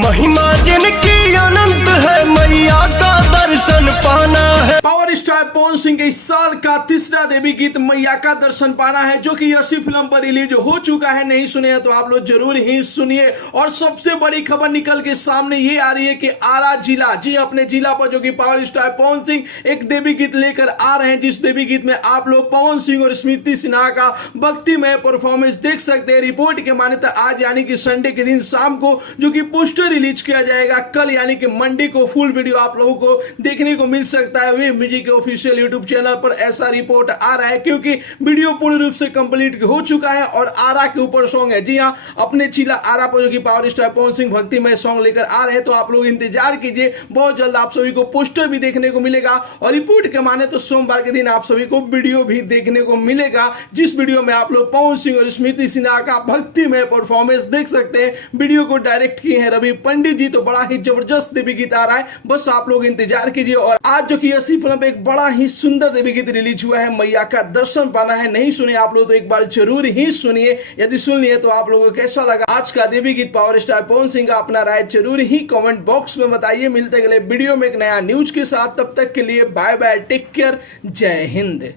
महिमा जिनकी अनंत है, मैया का दर्शन पाना है। पावर स्टार पवन सिंह के इस साल का तीसरा देवी गीत मैया का दर्शन पाना है, जो कि यशी फिल्म पर रिलीज हो चुका है। नहीं सुने हैं तो आप लोग जरूर ही सुनिए। और सबसे बड़ी खबर निकल के सामने ये आ रही है कि आरा जिला, जी अपने जिला पर जो कि पावर स्टार पवन सिंह एक देवी गीत लेकर आ रहे हैं, जिस देवी गीत में आप लोग पवन सिंह और स्मृति सिन्हा का भक्तिमय परफॉर्मेंस देख सकते हैं। रिपोर्ट के माने तो आज यानी कि संडे के दिन शाम को जो कि पोस्टर रिलीज किया जाएगा, कल यानी कि मंडे को फुल वीडियो आप लोगों को देखने को मिल सकता है वे म्यूजिक के ऑफिशियल यूट्यूब चैनल पर। ऐसा रिपोर्ट आ रहा है क्योंकि वीडियो पूर्ण रूप से कंप्लीट हो चुका है और आरा के ऊपर सॉन्ग है। जी हाँ, अपने जिला आरा पर जो कि पावर स्टार पवन सिंह भक्तिमय सॉन्ग लेकर आ रहे हैं, तो आप लोग इंतजार कीजिए, बहुत जल्द आप सभी को पोस्टर भी देखने को मिलेगा। और रिपोर्ट के माने तो सोमवार के दिन आप सभी को वीडियो भी देखने को मिलेगा, जिस वीडियो में आप लोग पवन सिंह और स्मृति सिन्हा का भक्तिमय परफॉर्मेंस देख सकते हैं। वीडियो को डायरेक्ट किए हैं रवि पंडित जी, तो बड़ा ही जबरदस्त देवी गीत आ रहा है, बस आप लोग इंतजार कीजिए। और आज जो कि ऐसी फिल्म पे एक बड़ा ही सुंदर देवी गीत रिलीज हुआ है, मैया का दर्शन पाना है। नहीं सुने आप लोग तो एक बार जरूर ही सुनिए। यदि सुन लिए तो आप लोगों को कैसा लगा आज का देवी गीत पावर स्टार पवन सिंह का, अपना राय जरूर ही कमेंट बॉक्स में बताइए। मिलते अगले वीडियो में एक नया न्यूज के साथ, तब तक के लिए बाय बाय, टेक केयर, जय हिंद।